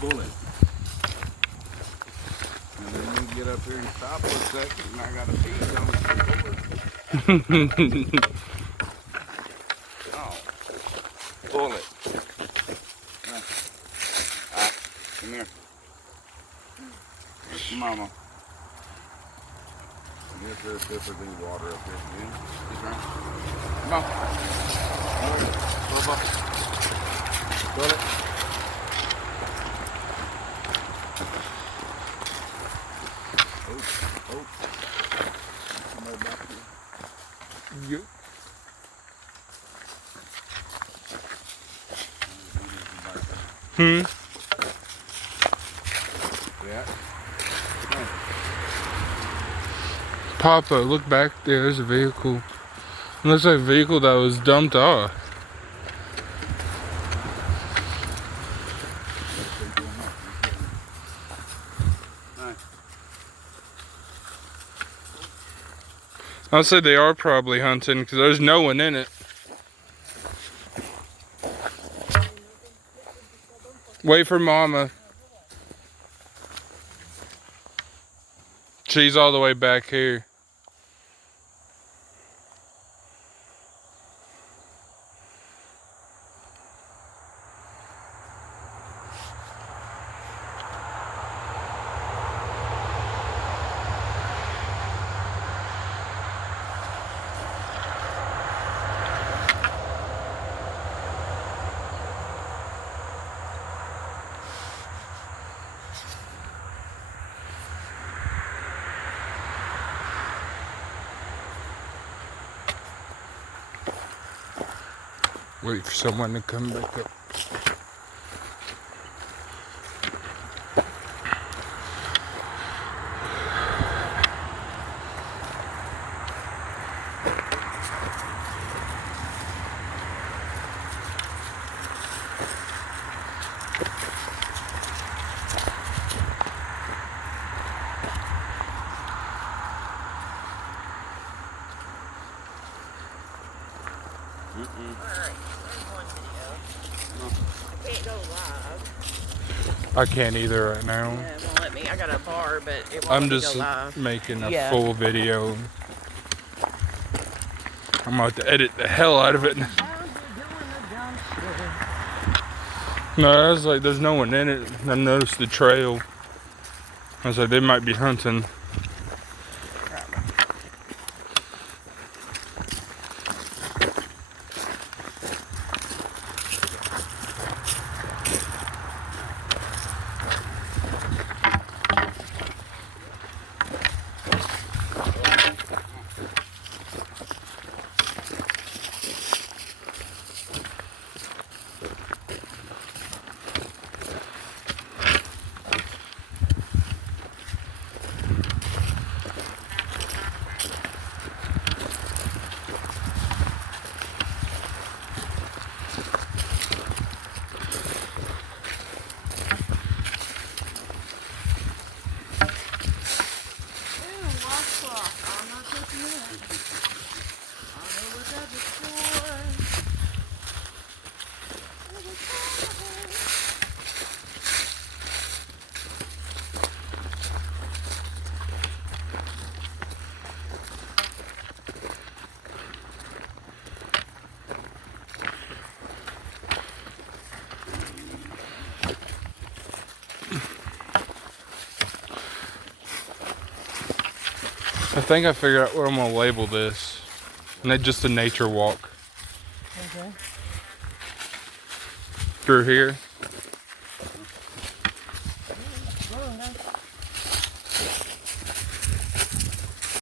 bullet. And then you get up here and stop for a second, and I got a feed on the board. Oh, bullet. Come here. Here's Mama. Here's her sipper of water up here. Yeah. He's right. Come on. Go up. Bullet. Oh. Somebody back here. Yep. Yeah. Papa, look back there. There's a vehicle. It looks like a vehicle that was dumped off. I'll say they are probably hunting because there's no one in it. Wait for Mama. She's all the way back here. Wait for someone to come back up. Alright, there's one video. I can't go live. I can't either right now. Yeah, it won't let me. I got a bar, but it won't I'm let me just go live. making a full video. I'm about to edit the hell out of it. No, I was like, there's no one in it. I noticed the trail. I was like, they might be hunting. I think I figured out what I'm gonna label this. Just a nature walk. Okay. Through here.